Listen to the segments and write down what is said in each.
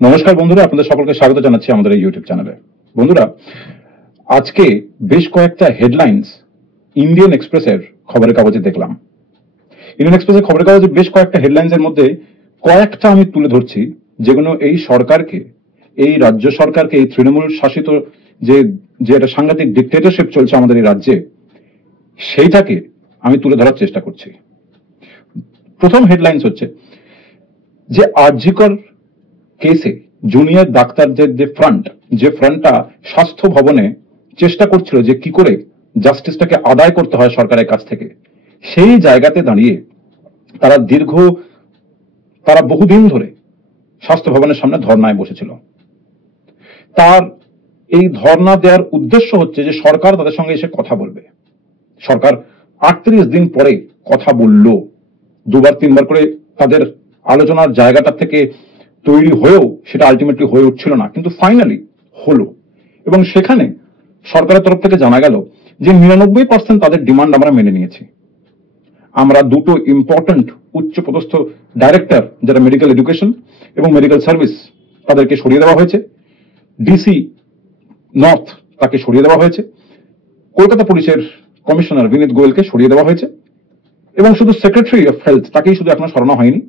নমস্কার বন্ধুরা, আপনাদের সকলকে স্বাগত জানাচ্ছি আমাদের এই ইউটিউব চ্যানেলে। বন্ধুরা, আজকে বেশ কয়েকটা হেডলাইন্স ইন্ডিয়ান এক্সপ্রেসের খবরের কাগজে দেখলাম। ইন্ডিয়ান এক্সপ্রেসের খবরের কাগজে বেশ কয়েকটা হেডলাইন্সের মধ্যে কয়েকটা আমি তুলে ধরছি, যেগুলো এই সরকারকে, এই রাজ্য সরকারকে, এই তৃণমূল শাসিত যে একটা সাংঘাতিক ডিক্টেটরশিপ চলছে আমাদের এই রাজ্যে, সেইটাকে আমি তুলে ধরার চেষ্টা করছি। প্রথম হেডলাইন্স হচ্ছে যে আরজিকর কেসে জুনিয়র ডাক্তারদের যে ফ্রন্টটা স্বাস্থ্য ভবনে চেষ্টা করছিল যে কি করে জাস্টিসটাকে আদায় করতে হয় সরকারের কাছ থেকে, সেই জায়গাতে দাঁড়িয়ে তারা বহুদিন ধরে স্বাস্থ্য ভবনের সামনে ধর্নায় বসেছিল। তার এই ধর্না দেওয়ার উদ্দেশ্য হচ্ছে যে সরকার তাদের সঙ্গে এসে কথা বলবে। সরকার 38 দিন পরে কথা বলল, দুবার তিনবার করে তাদের আলোচনার জায়গাটা থেকে তৈরি হয়েও সেটা আলটিমেটলি হয়ে উঠছিল না, কিন্তু ফাইনালি হলো। এবং সেখানে সরকারের তরফ থেকে জানা গেল যে 99% তাদের ডিমান্ড আমরা মেনে নিয়েছি। আমরা দুটো ইম্পর্টেন্ট উচ্চপদস্থ ডাইরেক্টর, যারা মেডিকেল এডুকেশন এবং মেডিকেল সার্ভিস, তাদেরকে সরিয়ে দেওয়া হয়েছে। ডিসি নর্থ, তাকে সরিয়ে দেওয়া হয়েছে। কলকাতা পুলিশের কমিশনার বিনীত গোয়েলকে সরিয়ে দেওয়া হয়েছে এবং শুধু সেক্রেটারি অফ হেলথ, তাকেই শুধু এখনো সরানো হয়নি।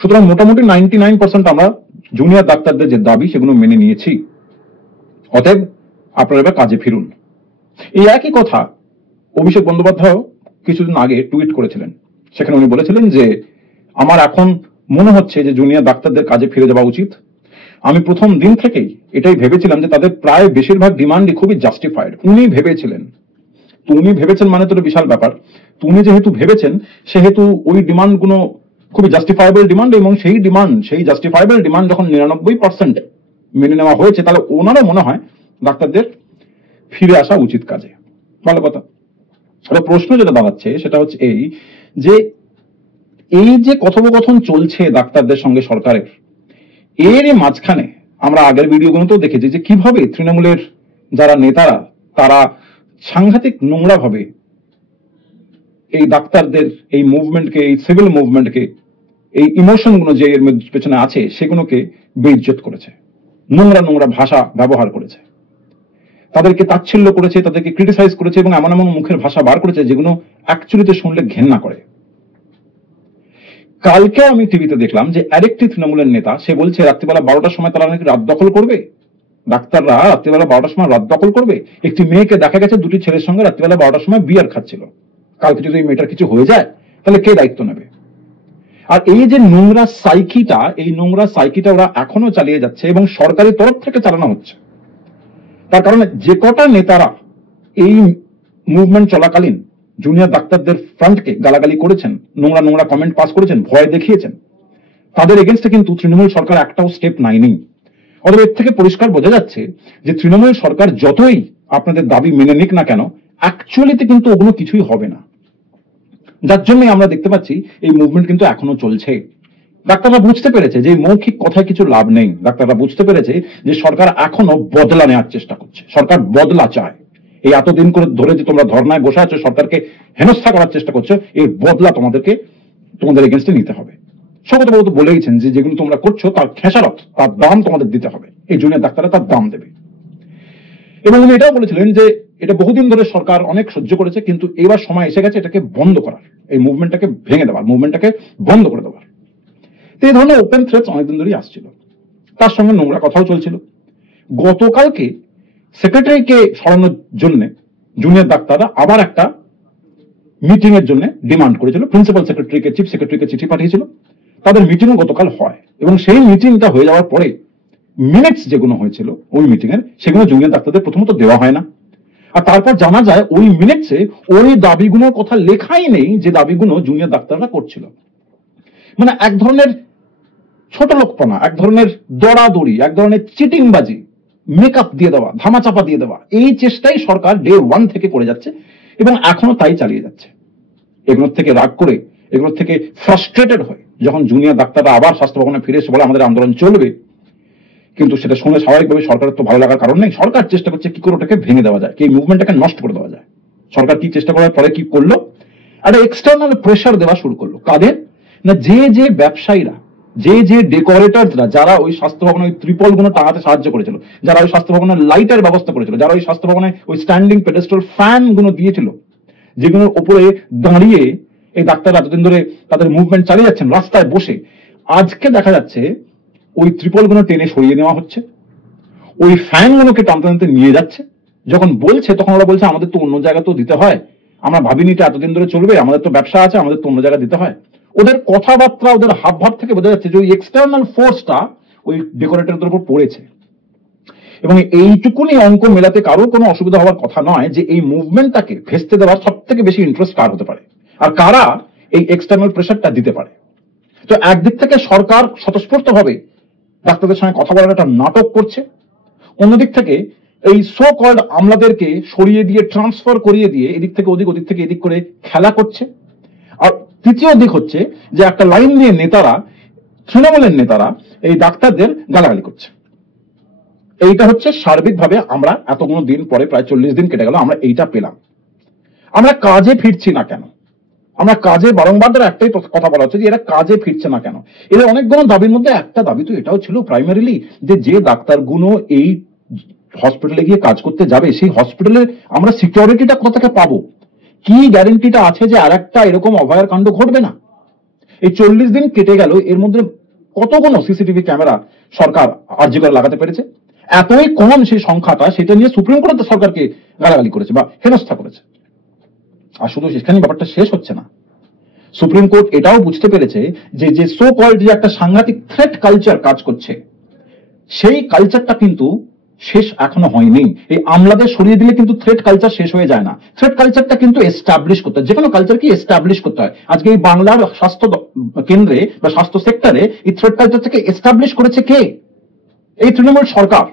সুতরাং মোটামুটি 99% আমরা জুনিয়র ডাক্তারদের যে দাবি সেগুলো মেনে নিয়েছি। অতএব আপনারা এবার কাজে ফিরুন। এই একই কথা অভিষেক বন্দ্যোপাধ্যায় কিছুদিন আগে টুইট করেছিলেন। সেখানে উনি বলেছিলেন যে আমার এখন মনে হচ্ছে যে জুনিয়র ডাক্তারদের কাজে ফিরে যাওয়া উচিত। আমি প্রথম দিন থেকেই এটাই ভেবেছিলাম যে তাদের প্রায় বেশিরভাগ ডিমান্ডই খুবই জাস্টিফাইড। উনি ভেবেছিলেন, তো উনি ভেবেছেন মানে তো বিশাল ব্যাপার। তো উনি যেহেতু ভেবেছেন, সেহেতু ওই ডিমান্ডগুলো খুবই জাস্টিফাইবল ডিমান্ড, এবং সেই জাস্টিফাইবল ডিমান্ড যখন 99% মেনে নেওয়া হয়েছে, তাহলে ওনারও মনে হয় ডাক্তারদের ফিরে আসা উচিত কাজে। ভালো কথা। এবার প্রশ্ন যেটা দাঁড়াচ্ছে সেটা হচ্ছে এই যে কথোপকথন চলছে ডাক্তারদের সঙ্গে সরকারের, এর মাঝখানে আমরা আগের ভিডিওগুলোতেও দেখেছি যে কিভাবে তৃণমূলের যারা নেতারা, তারা সাংঘাতিক নোংরা ভাবে এই ডাক্তারদের এই মুভমেন্টকে, এই সিভিল মুভমেন্টকে, এই ইমোশনগুলো যে এর পেছনে আছে সেগুলোকে বেইজ্জত করেছে, নোংরা নোংরা ভাষা ব্যবহার করেছে, তাদেরকে তাচ্ছিল্য করেছে, তাদেরকে ক্রিটিসাইজ করেছে এবং এমন এমন মুখের ভাষা বার করেছে যেগুলো অ্যাকচুয়ালিতে শুনলে ঘেন্না করে। কালকে আমি টিভিতে দেখলাম যে আরেকটি তৃণমূলের নেতা, সে বলছে রাত্রিবেলা 12টার সময় তারা নাকি রাত দখল করবে, ডাক্তাররা রাত্রিবেলা 12টার সময় রাত দখল করবে। একটি মেয়েকে দেখা গেছে দুটি ছেলের সঙ্গে রাত্রিবেলা 12টার সময় বিয়ার খাচ্ছিল। কালকে যদি এই মেয়েটার কিছু হয়ে যায় তাহলে কে দায়িত্ব নেবে? আর এই যে নোংরা সাইকিটা ওরা এখনো চালিয়ে যাচ্ছে এবং সরকারি তরফ থেকে চালানো হচ্ছে। তার কারণে যে কটা নেতারা এই মুভমেন্ট চলাকালীন জুনিয়র ডাক্তারদের ফ্রন্টকে গালাগালি করেছেন, নোংরা নোংরা কমেন্ট পাস করেছেন, ভয় দেখিয়েছেন, তাদের এগেনস্টে কিন্তু তৃণমূল সরকার একটাও স্টেপ নেয়নি। অতএব এর থেকে পরিষ্কার বোঝা যাচ্ছে যে তৃণমূল সরকার যতই আপনাদের দাবি মেনে নিক না কেন, অ্যাকচুয়ালিতে কিন্তু ওগুলো কিছুই হবে না। যার জন্যই আমরা দেখতে পাচ্ছি এই মুভমেন্ট কিন্তু এখনো চলছে। ডাক্তাররা বুঝতে পেরেছে যে মৌখিক কথায় কিছু লাভ নেই। ডাক্তাররা বুঝতে পেরেছে যে সরকার এখনো বদলা নেওয়ার চেষ্টা করছে, সরকার বদলা চায়। এই এতদিন করে ধরে যে তোমরা ধর্নায় বসে আছো, সরকারকে হেনস্থা করার চেষ্টা করছো, এর বদলা তোমাদের এগেনস্টে নিতে হবে। স্বগতবাবু তো বলেইছেন যে যেগুলো তোমরা করছো তার খেসারত, তার দাম তোমাদের দিতে হবে। এই জুনিয়র ডাক্তাররা তার দাম দেবে। এবং উনি এটাও বলেছিলেন যে এটা বহুদিন ধরে সরকার অনেক সহ্য করেছে, কিন্তু এবার সময় এসে গেছে এটাকে বন্ধ করার, এই মুভমেন্টটাকে ভেঙে দেওয়ার, মুভমেন্টটাকে বন্ধ করে দেওয়ার। তো এই ধরনের ওপেন থ্রেটস অনেকদিন ধরেই আসছিল, তার সঙ্গে নোংরা কথাও চলছিল। গতকালকে সেক্রেটারিকে সরানোর জন্য জুনিয়র ডাক্তাররা আবার একটা মিটিং এর জন্য ডিমান্ড করেছিল। প্রিন্সিপাল সেক্রেটারিকে, চিফ সেক্রেটারিকে চিঠি পাঠিয়েছিল। তাদের মিটিংও গতকাল হয় এবং সেই মিটিংটা হয়ে যাওয়ার পরে মিনিটস যেগুলো হয়েছিল ওই মিটিং এর, সেগুলো জুনিয়র ডাক্তারদের প্রথমত দেওয়া হয় না। আর তারপর জানা যায় ওই মিনিটসে ওই দাবিগুলোর কথা লেখাই নেই যে দাবিগুলো জুনিয়র ডাক্তাররা করছিল। মানে এক ধরনের ছোট লোকপনা, এক ধরনের দৌড়াদৌড়ি, এক ধরনের চিটিংবাজি, মেকআপ দিয়ে দেওয়া, ধামাচাপা দিয়ে দেওয়া, এই চেষ্টাই সরকার ডে 1 থেকে করে যাচ্ছে এবং এখনো তাই চালিয়ে যাচ্ছে। এগুলোর থেকে রাগ করে, এগুলোর থেকে ফ্রাস্ট্রেটেড হয়ে যখন জুনিয়র ডাক্তাররা আবার স্বাস্থ্য ভবনে ফিরে এসে বলে আমাদের আন্দোলন চলবে, কিন্তু সেটা শুনে স্বাভাবিকভাবে সরকারের তো ভালো লাগার কারণ নেই। সরকার চেষ্টা করছে কি করে ওটাকে ভেঙে দেওয়া যায়, কি এই মুভমেন্টটাকে নষ্ট করে দেওয়া যায়। সরকার কি চেষ্টা করার পরে কি করলো, একটা এক্সটার্নাল প্রেশার দেওয়া শুরু করলো। কাদের না, যে ব্যবসায়ীরা যে যে ডেকোরেটররা, যারা ওই স্বাস্থ্য ভবনে ওই ত্রিপল গুলো টাঙাতে সাহায্য করেছিল, যারা ওই স্বাস্থ্য ভবনের লাইটের ব্যবস্থা করেছিল, যারা ওই স্বাস্থ্য ভবনে ওই স্ট্যান্ডিং পেডেস্টাল ফ্যান গুলো দিয়েছিল, যেগুলোর উপরে দাঁড়িয়ে এই ডাক্তাররা এতদিন ধরে তাদের মুভমেন্ট চালিয়ে যাচ্ছেন রাস্তায় বসে, আজকে দেখা যাচ্ছে ওই ত্রিপল গুলো টেনে সরিয়ে নেওয়া হচ্ছে, ওই ফ্যান গুলোকে টানতে টানতে নিয়ে যাচ্ছে। যখন বলছে তখন ওরা বলছে আমাদের তো অন্য জায়গা তো দিতে হয়, আমরা ভাবিনি এটা এতদিন ধরে চলবে, আমাদের তো ব্যবসা আছে, আমাদের তো অন্য জায়গা দিতে হয়। ওদের কথাবার্তা, ওদের হাবভাব থেকে বোঝা যাচ্ছে যে ওই এক্সটার্নাল ফোর্সটা ওই ডেকোরেটরদের উপর পড়েছে। এবং এইটুকুনি অঙ্ক মেলাতে কারোর কোনো অসুবিধা হওয়ার কথা নয় যে এই মুভমেন্টটাকে ভেস্তে দেওয়ার সব থেকে বেশি ইন্টারেস্ট কার হতে পারে, আর কারা এই এক্সটার্নাল প্রেশারটা দিতে পারে। তো একদিক থেকে সরকার স্বতঃস্ফূর্তভাবে ডাক্তারদের সঙ্গে কথা বলার একটা নাটক করছে, অন্যদিক থেকে এই সো কল্ড আমলাদেরকে সরিয়ে দিয়ে, ট্রান্সফার করিয়ে দিয়ে এদিক থেকে ওদিক, ওদিক থেকে এদিক করে খেলা করছে। আর তৃতীয় দিক হচ্ছে যে একটা লাইন দিয়ে নেতারা, তৃণমূলের নেতারা এই ডাক্তারদের গালাগালি করছে। এইটা হচ্ছে সার্বিকভাবে আমরা এতগুলো দিন পরে, প্রায় 40 দিন কেটে গেল, আমরা এইটা পেলাম। আমরা কাজে ফিরছি না কেন? আমরা কাজে বারংবার ধরে একটাই কথা বলা হচ্ছে যে এরা কাজে ফিরছে না কেন। এদের অনেকগুলো দাবির মধ্যে একটা দাবি তো এটাও ছিল প্রাইমারিলি, যে ডাক্তারগুলো এই হসপিটালে গিয়ে কাজ করতে যাবে, সেই হসপিটালে আমরা সিকিউরিটিটা কোথা থেকে পাবো? কি গ্যারেন্টিটা আছে যে আর একটা এরকম অভয়ার কাণ্ড ঘটবে না? এই 40 দিন কেটে গেল, এর মধ্যে কতগুলো সিসিটিভি ক্যামেরা সরকার আরজি করে লাগাতে পেরেছে? এতই কম সেই সংখ্যাটা, সেটা নিয়ে সুপ্রিম কোর্ট সরকারকে গালাগালি করেছে বা হেনস্থা করেছে। আর শুধু সেখানে ব্যাপারটা শেষ হচ্ছে না, সুপ্রিম কোর্ট এটাও বুঝতে পেরেছে যে যে সো কল্ড যে একটা সাংঘাতিক থ্রেট কালচার কাজ করছে, সেই কালচারটা কিন্তু শেষ এখনো হয়নি। এই আমলাদের সরিয়ে দিলে কিন্তু থ্রেট কালচার শেষ হয়ে যায় না। থ্রেট কালচারটা কিন্তু এস্টাবলিশ করতে হয়, যে কোনো কালচারকে এস্টাবলিশ করতে হয়। আজকে এই বাংলার স্বাস্থ্য কেন্দ্রে বা স্বাস্থ্য সেক্টরে এই থ্রেট কালচারটাকে এস্টাবলিশ করেছে কে? এই তৃণমূল সরকার।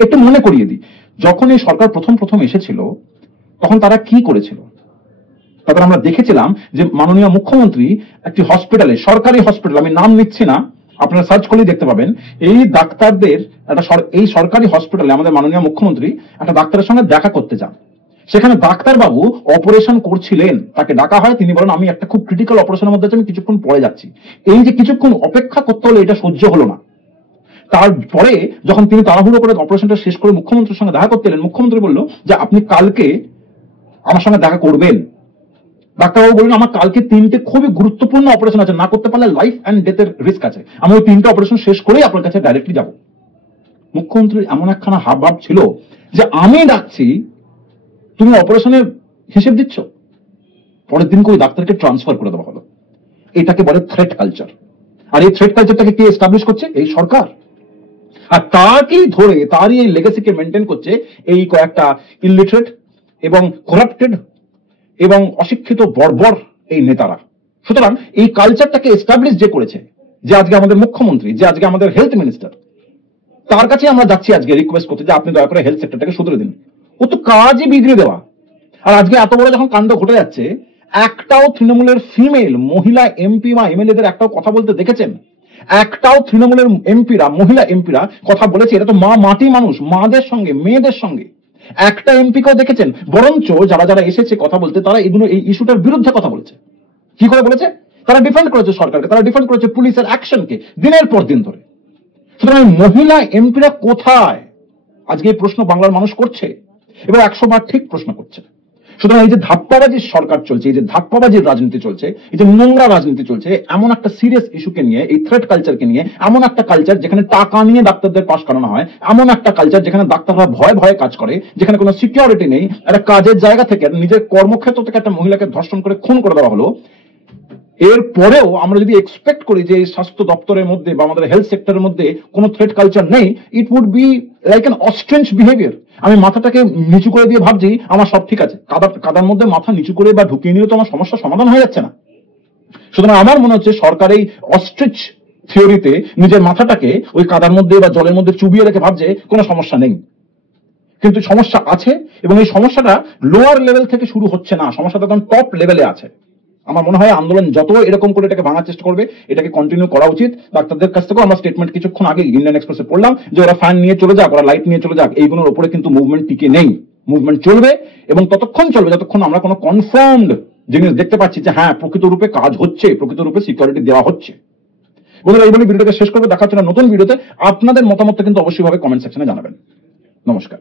একটু মনে করিয়ে দিই, যখন এই সরকার প্রথম প্রথম এসেছিল তখন তারা কি করেছিল? তারপর আমরা দেখেছিলাম যে মাননীয় মুখ্যমন্ত্রী একটি হসপিটালে, সরকারি হসপিটাল, আমি নাম নিচ্ছি না, আপনারা সার্চ করলেই দেখতে পাবেন, এই ডাক্তারদের একটা এই সরকারি হসপিটালে আমাদের মাননীয় মুখ্যমন্ত্রী একটা ডাক্তারের সঙ্গে দেখা করতে যান। সেখানে ডাক্তারবাবু অপারেশন করছিলেন, তাকে ডাকা হয়, তিনি বলেন আমি একটা খুব ক্রিটিক্যাল অপারেশনের মধ্যে আছি, আমি কিছুক্ষণ পরে যাচ্ছি। এই যে কিছুক্ষণ অপেক্ষা করতে হলো, এটা সহ্য হলো না। তারপরে যখন তিনি তাড়াহুড়ো করে অপারেশনটা শেষ করে মুখ্যমন্ত্রীর সঙ্গে দেখা করতে এলেন, মুখ্যমন্ত্রী বলল যে আপনি কালকে আমার সঙ্গে দেখা করবেন। ডাক্তারবাবু বললেন আমার কালকে 3টে খুবই গুরুত্বপূর্ণ অপারেশন আছে, না করতে পারলে লাইফ অ্যান্ড ডেথের রিস্ক আছে, আমি ওই 3টে অপারেশন শেষ করেই আপনার কাছে ডাইরেক্টলি যাব। মুখ্যমন্ত্রীর এমন একখানা হাবভাব ছিল যে আমি ডাকছি, তুমি অপারেশনের হিসেব দিচ্ছ। পরের দিনকে ওই ডাক্তারকে ট্রান্সফার করে দেওয়া হলো। এটাকে বলে থ্রেট কালচার। আর এই থ্রেট কালচারটাকে কে এস্টাবলিশ করছে? এই সরকার। আর তাকেই ধরে, তারই এই লেগাসিকে মেনটেন করছে এই কয়েকটা ইলিটারেট এবং করাপ্টেড এবং অশিক্ষিত বর্বর এই নেতারা। সুতরাং এই কালচারটাকে এস্টাবলিশ যে করেছে, যে আজকে আমাদের মুখ্যমন্ত্রী, যে আজকে আমাদের হেলথ মিনিস্টার, তার কাছে আমরা যাচ্ছি আজকে রিকোয়েস্ট করতে যে আপনি দয়া করে হেলথ সেক্টরটাকে শুধরে দিন। ও তো কাজই বিগড়ে দেওয়া। আর আজকে এত বড় যখন কাণ্ড ঘটে যাচ্ছে, একটাও তৃণমূলের ফিমেল মহিলা এমপি বা এমএলএদের একটাও কথা বলতে দেখেছেন? একটাও তৃণমূলের এমপিরা, মহিলা এমপিরা কথা বলেছে? এটা তো মা মাটি মানুষ, মাদের সঙ্গে, মেয়েদের সঙ্গে। একটা এমপিকেও দেখেছেন? বরঞ্চ যারা যারা এসেছে কথা বলতে, তারা এগুলো এই ইস্যুটার বিরুদ্ধে কথা বলেছে। কি করে বলেছে? তারা ডিফেন্ড করেছে সরকারকে, তারা ডিফেন্ড করেছে পুলিশের অ্যাকশনকে দিনের পর দিন ধরে। সুতরাং মহিলা এমপিরা কোথায়? আজকে এই প্রশ্ন বাংলার মানুষ করছে এবং 100 বার ঠিক প্রশ্ন করছে। সুতরাং এই যে ধাপ্পাবাজির সরকার চলছে, এই যে ধাপ্পাবাজির রাজনীতি চলছে, এই যে নোংরা রাজনীতি চলছে, এমন একটা সিরিয়াস ইস্যুকে নিয়ে, এই থ্রেট কালচারকে নিয়ে, এমন একটা কালচার যেখানে টাকা নিয়ে ডাক্তারদের পাশ করানো হয়, এমন একটা কালচার যেখানে ডাক্তাররা ভয়ে ভয়ে কাজ করে, যেখানে কোনো সিকিউরিটি নেই, একটা কাজের জায়গা থেকে, নিজের কর্মক্ষেত্র থেকে একটা মহিলাকে ধর্ষণ করে খুন করে দেওয়া হলো। এরপরেও আমরা যদি এক্সপেক্ট করি যে স্বাস্থ্য দপ্তরের মধ্যে বা আমাদের হেলথ সেক্টরের মধ্যে কোনো থ্রেট কালচার নেই, it would be like an strange behaviour. আমি মাথাটাকে নিচু করে দিয়ে ভাবছি আমার সব ঠিক আছে, কাদার মধ্যে মাথা নিচু করে বা ঢুকিয়ে নিলে তো আমার সমস্যার সমাধান হয়ে যাচ্ছে না। সুতরাং আমার মনে হচ্ছে সরকার এই অস্ট্রিচ থিওরিতে নিজের মাথাটাকে ওই কাদার মধ্যে বা জলের মধ্যে চুবিয়ে রেখে ভাবছে কোনো সমস্যা নেই, কিন্তু সমস্যা আছে। এবং এই সমস্যাটা লোয়ার লেভেল থেকে শুরু হচ্ছে না, সমস্যাটা তখন টপ লেভেলে আছে। আমার মনে হয় আন্দোলন যত এরকম করে এটাকে ভাঙার চেষ্টা করবে, এটাকে কন্টিনিউ করা উচিত। ডাক্তারদের কাছ থেকেও আমরা স্টেটমেন্ট কিছুক্ষণ আগে ইন্ডিয়ান এক্সপ্রেসে পড়লাম যে ওরা ফ্যান নিয়ে চলে যাক, ওরা লাইট নিয়ে চলে যাক, এইগুলোর উপরে কিন্তু মুভমেন্ট টিকে নেই। মুভমেন্ট চলবে এবং ততক্ষণ চলবে যতক্ষণ আমরা কোনো কনফার্মড জিনিস দেখতে পাচ্ছি যে হ্যাঁ প্রকৃত রূপে কাজ হচ্ছে, প্রকৃত রূপে সিকিউরিটি দেওয়া হচ্ছে। বন্ধুরা এই বলে ভিডিওটাকে শেষ করবো। দেখা হচ্ছে না নতুন ভিডিওতে। আপনাদের মতামতটা কিন্তু অবশ্যই ভাবে কমেন্ট সেকশনে জানাবেন। নমস্কার।